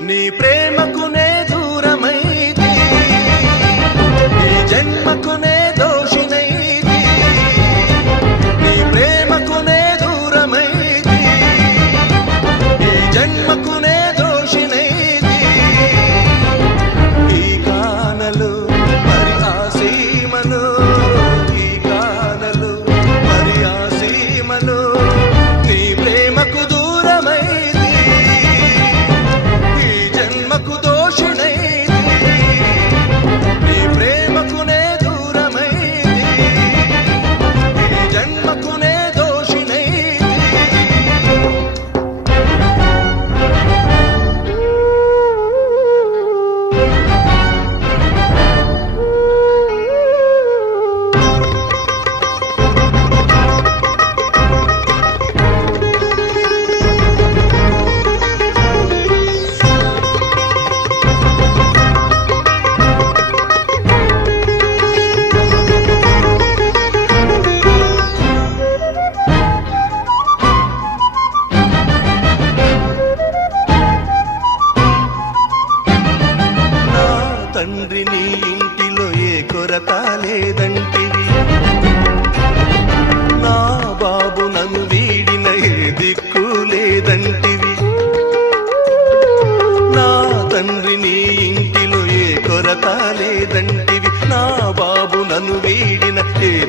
నీ ప్రేమకు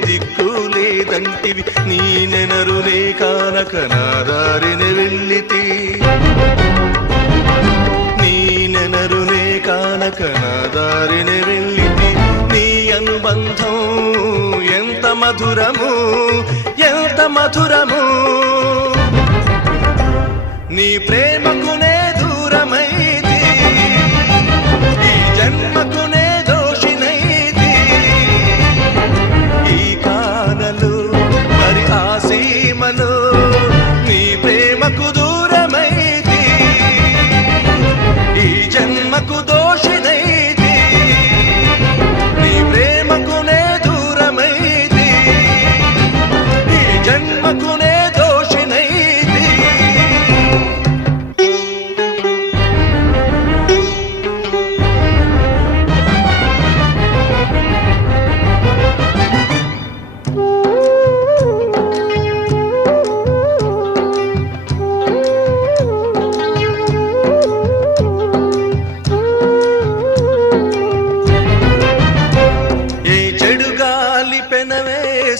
దిక్కు లేదంటివి నీ నెనరు నే కానక నా దారిని వెళ్ళితి. నీ నెనరు నే కానక నా దారిని వెళ్ళితి. నీ అనుబంధం ఎంత మధురము ఎంత మధురము. నీ ప్రేమకునే do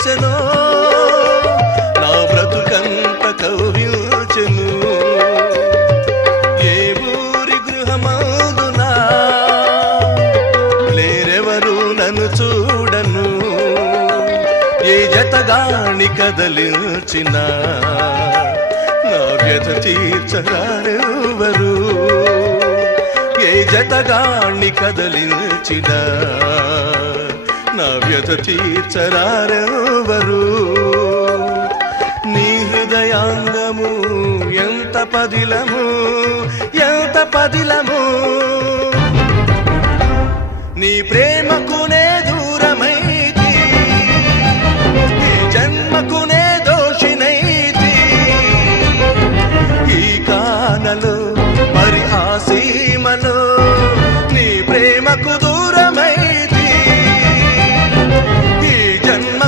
దశలో నా బ్రతుకంత కవ్యూచెను ఏ ఊరి గృహమౌదునా? లేరెవరు నన్ను చూడను. ఏ జతగాణి కదలించిన. నా వ్యత తీర్చగారెవరు ఏ జతగాణ్ణి కదలించిన. నా వ్యత తీర్చరారెవరు నీ హృదయాంగము ఎంత పదిలము? ఎంత పదిలము?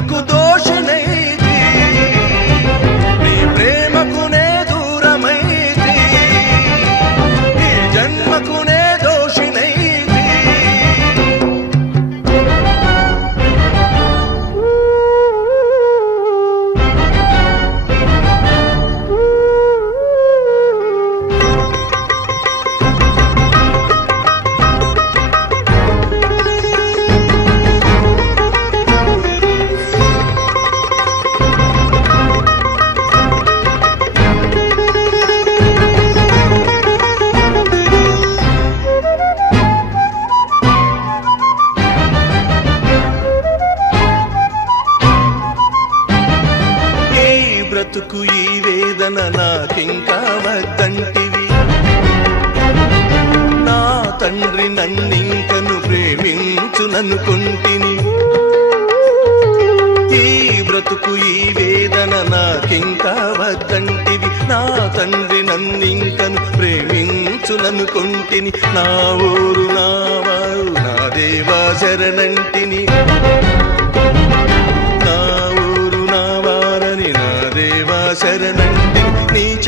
Kudo వేదన నాకింకా వద్దంటివి నా తండ్రి నన్నింకను ప్రేమించుననుకుంటిని. ఈ బ్రతుకు ఈ వేదన నాకింకా వద్దంటివి నా తండ్రి నన్నింకను ప్రేమించుననుకుంటిని. నా ఊరు నా వారు నా దేవా శరణంటిని.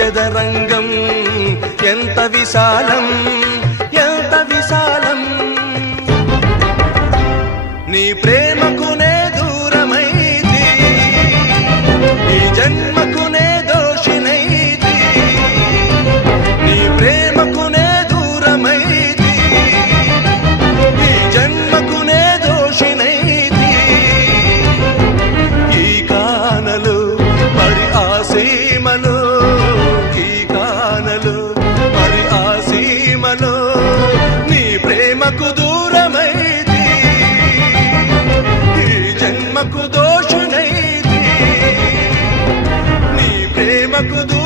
చదరంగం ఎంత విశాలం. I could do.